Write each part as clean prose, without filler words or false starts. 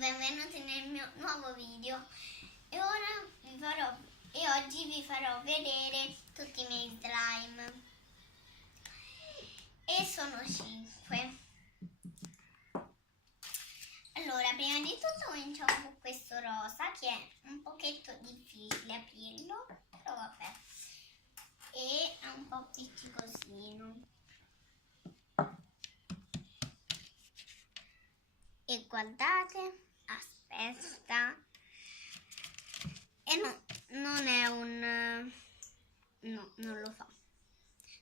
benvenuti nel mio nuovo video. Oggi vi farò vedere tutti i miei slime. E sono 5. Allora, prima di tutto cominciamo con questo rosa, che è un pochetto difficile aprirlo, però vabbè. E è un po' appiccicosino. E guardate, aspetta, e non è un, no, non lo fa,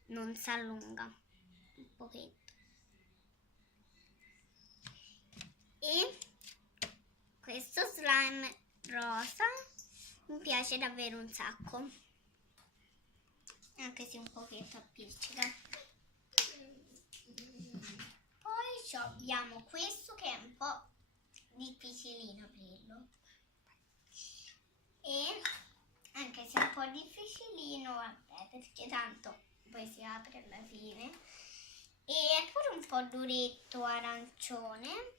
non si allunga un pochetto. E questo slime rosa mi piace davvero un sacco, anche se un pochetto appiccica. Poi abbiamo questo che è un po' difficilino aprirlo, e anche se è un po' difficilino, vabbè, perché tanto poi si apre alla fine. E è pure un po' duretto, arancione,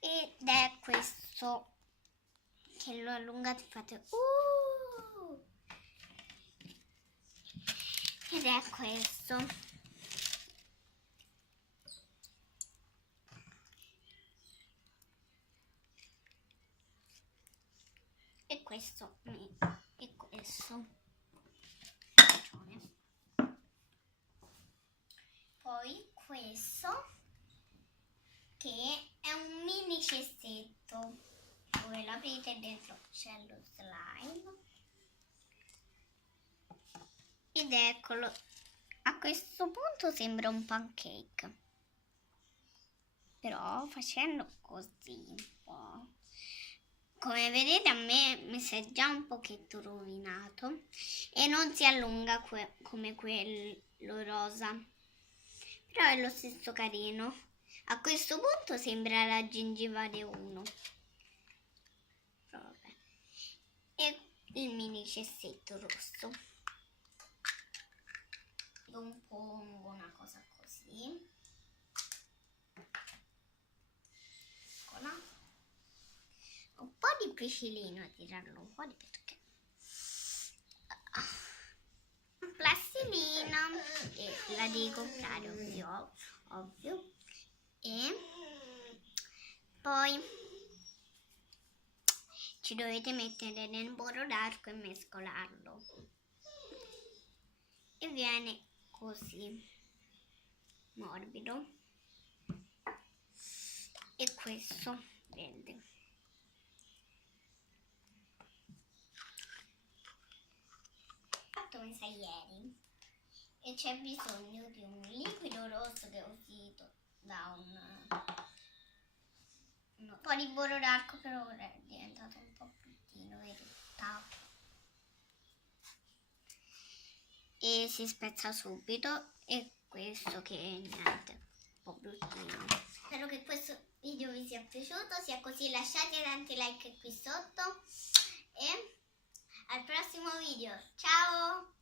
ed è questo che lo allungate e fate ed è questo. E questo. Poi questo, che è un mini cestetto, dove lo aprite e dentro c'è lo slime. Ed eccolo, a questo punto sembra un pancake, però facendo così un po', come vedete a me mi si è già un pochetto rovinato e non si allunga come quello rosa, però è lo stesso carino. A questo punto sembra la gingivale 1. Vabbè. E il mini cessetto rosso. Compongo una cosa così. Eccola. Un po' difficilino a tirarlo fuori perché plastilina, e la devi comprare ovvio. E poi ci dovete mettere nel burro d'arco e mescolarlo, e viene così morbido. E questo verde. Fatto mi sa ieri, e c'è bisogno di un liquido rosso che ho usato da un po' di burro d'arco, però ora è diventato un po' bruttino in realtà, e si spezza subito. E questo che niente, un po' bruttino. Spero che questo video vi sia piaciuto, sia così lasciate tanti like qui sotto, e al prossimo video, ciao!